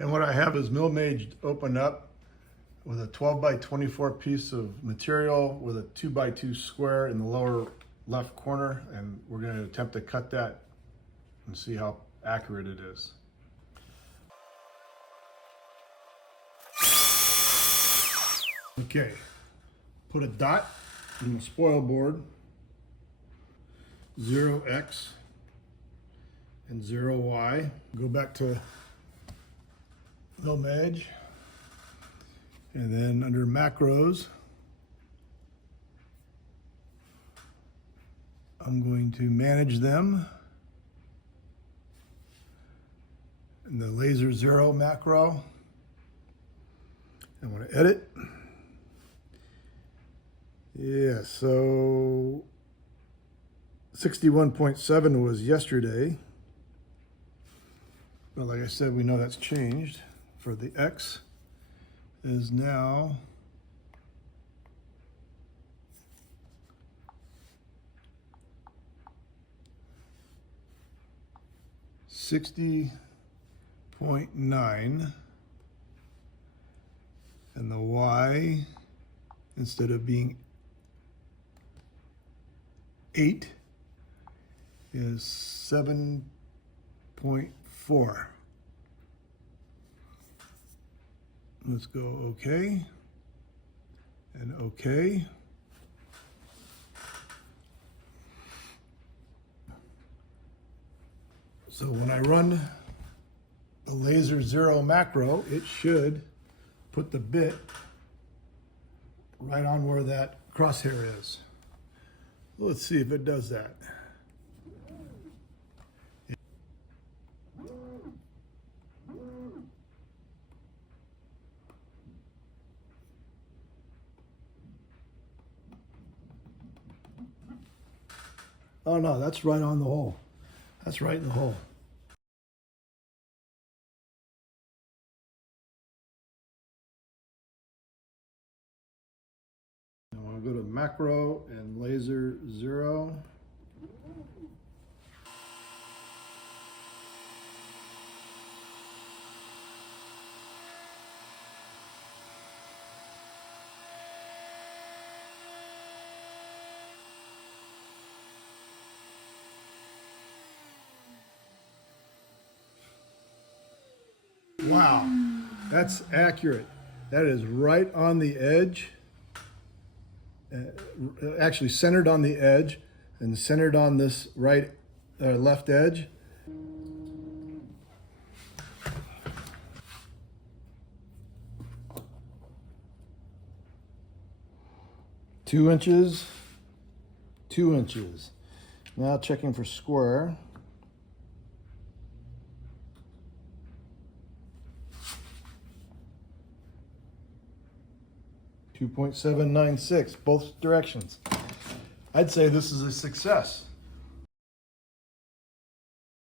And what I have is Millmage opened up with a 12 by 24 piece of material with a 2 by 2 square in the lower left corner, and we're going to attempt to cut that and see how accurate it is. Okay, put a dot in the spoil board, 0x and 0y. Go back to Millmage, and then under macros, I'm going to manage them. In the laser 0 macro, I want to edit. Yeah, so 61.7 was yesterday. But like I said, we know that's changed. For the X is now 60.9, and the Y, instead of being 8, is 7.4. Let's go OK and OK. So when I run the laser 0 macro, it should put the bit right on where that crosshair is. Let's see if it does that. Oh no, that's right on the hole. That's right in the hole. Now I'll go to macro and laser 0. Wow, that's accurate. That is right on the edge, actually centered on the edge and centered on this left edge. Two inches, 2 inches. Now checking for square. 2.796, both directions. I'd say this is a success.